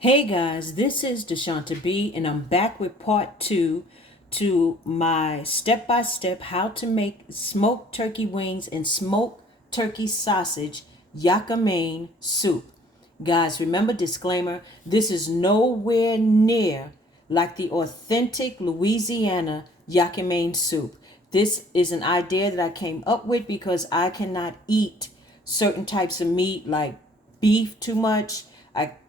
Hey guys, this is DeSHANTA B, and I'm back with part two to my step-by-step how to make smoked turkey wings and smoked turkey sausage Yaka Maine soup. Guys, remember disclaimer, this is nowhere near like the authentic Louisiana Yaka Maine soup. This is an idea that I came up with because I cannot eat certain types of meat like beef too much.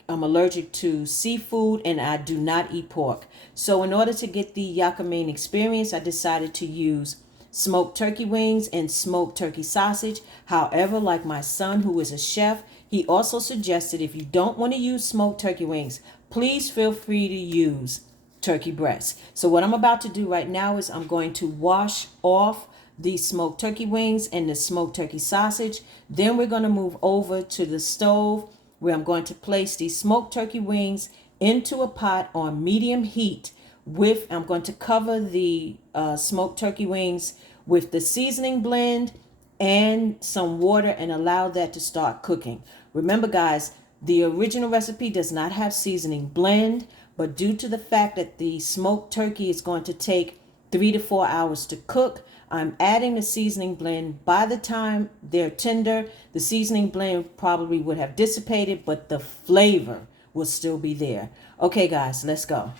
I'm allergic to seafood and I do not eat pork. So in order to get the Yakamain experience, I decided to use smoked turkey wings and smoked turkey sausage. However, like my son who is a chef, he also suggested if you don't want to use smoked turkey wings, please feel free to use turkey breast. So what I'm about to do right now is I'm going to wash off the smoked turkey wings and the smoked turkey sausage. Then we're going to move over to the stove where I'm going to place these smoked turkey wings into a pot on medium heat. I'm going to cover the smoked turkey wings with the seasoning blend and some water and allow that to start cooking. Remember guys, the original recipe does not have seasoning blend, but due to the fact that the smoked turkey is going to take 3 to 4 hours to cook, I'm adding the seasoning blend. By the time they're tender, the seasoning blend probably would have dissipated, but the flavor will still be there. Okay, guys, let's go.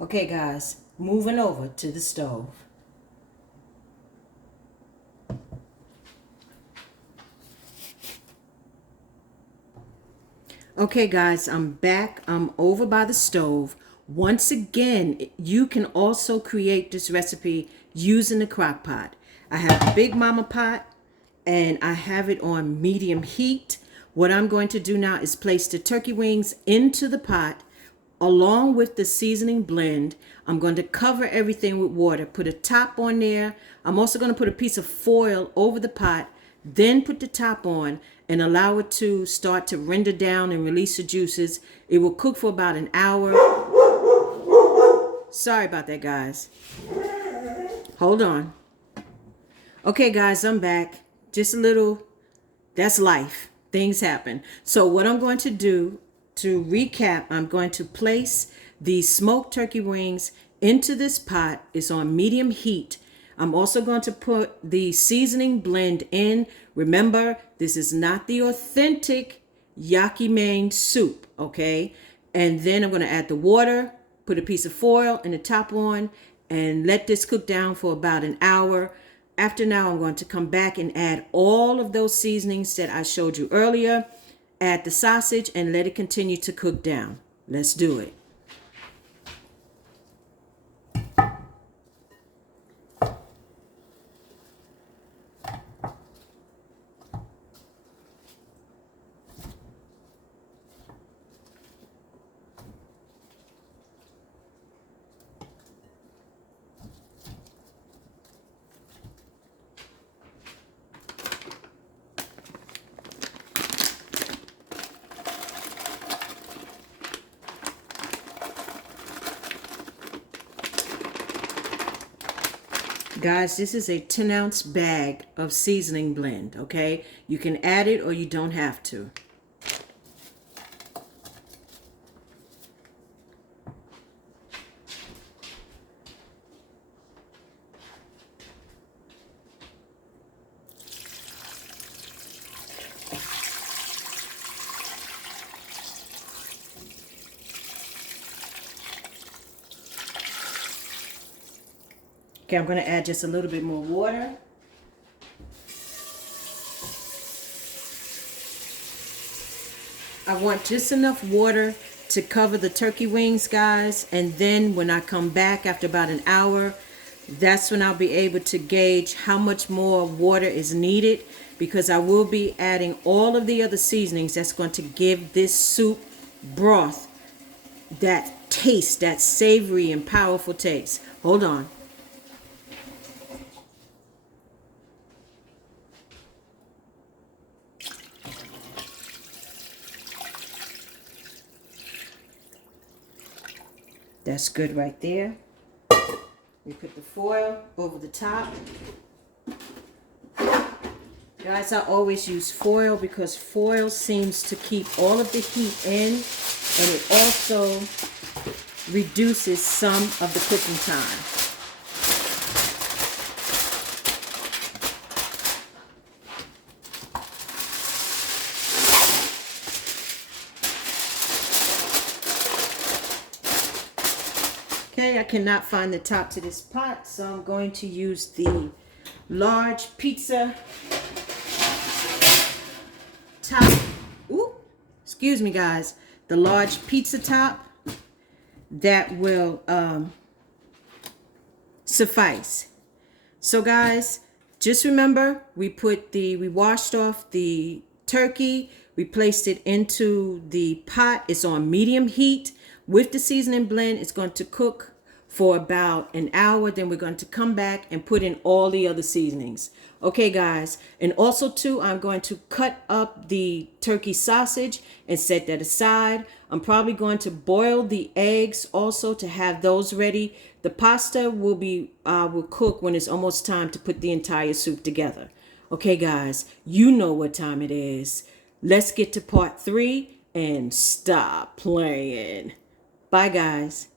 Okay, guys, moving over to the stove. Okay, guys, I'm back. I'm over by the stove. Once again, you can also create this recipe using the crock pot. I have a big mama pot and I have it on medium heat. What I'm going to do now is place the turkey wings into the pot along with the seasoning blend. I'm going to cover everything with water, put a top on there. I'm also going to put a piece of foil over the pot, then put the top on and allow it to start to render down and release the juices. It will cook for about an hour. Sorry about that, guys. Hold on. Okay, guys, I'm back. Just a little, that's life. Things happen. So what I'm going to do to recap, I'm going to place the smoked turkey wings into this pot. It's on medium heat. I'm also going to put the seasoning blend in. Remember, this is not the authentic Yaki Maine soup, okay? And then I'm going to add the water, put a piece of foil and the top on, and let this cook down for about an hour. After now, I'm going to come back and add all of those seasonings that I showed you earlier. Add the sausage and let it continue to cook down. Let's do it. Guys, this is a 10-ounce bag of seasoning blend, okay? You can add it or you don't have to. Okay, I'm going to add just a little bit more water. I want just enough water to cover the turkey wings, guys. And then when I come back after about an hour, that's when I'll be able to gauge how much more water is needed, because I will be adding all of the other seasonings that's going to give this soup broth that taste, that savory and powerful taste. Hold on. That's good right there. We put the foil over the top. Guys, I always use foil because foil seems to keep all of the heat in, and it also reduces some of the cooking time. Okay, I cannot find the top to this pot, so I'm going to use the large pizza top. Ooh, excuse me, guys. The large pizza top that will suffice. So, guys, just remember we washed off the turkey. We placed it into the pot. It's on medium heat. With the seasoning blend, it's going to cook for about an hour. Then we're going to come back and put in all the other seasonings. Okay, guys. And also, too, I'm going to cut up the turkey sausage and set that aside. I'm probably going to boil the eggs also to have those ready. The pasta will cook when it's almost time to put the entire soup together. Okay, guys, you know what time it is. Let's get to part 3 and stop playing. Bye, guys.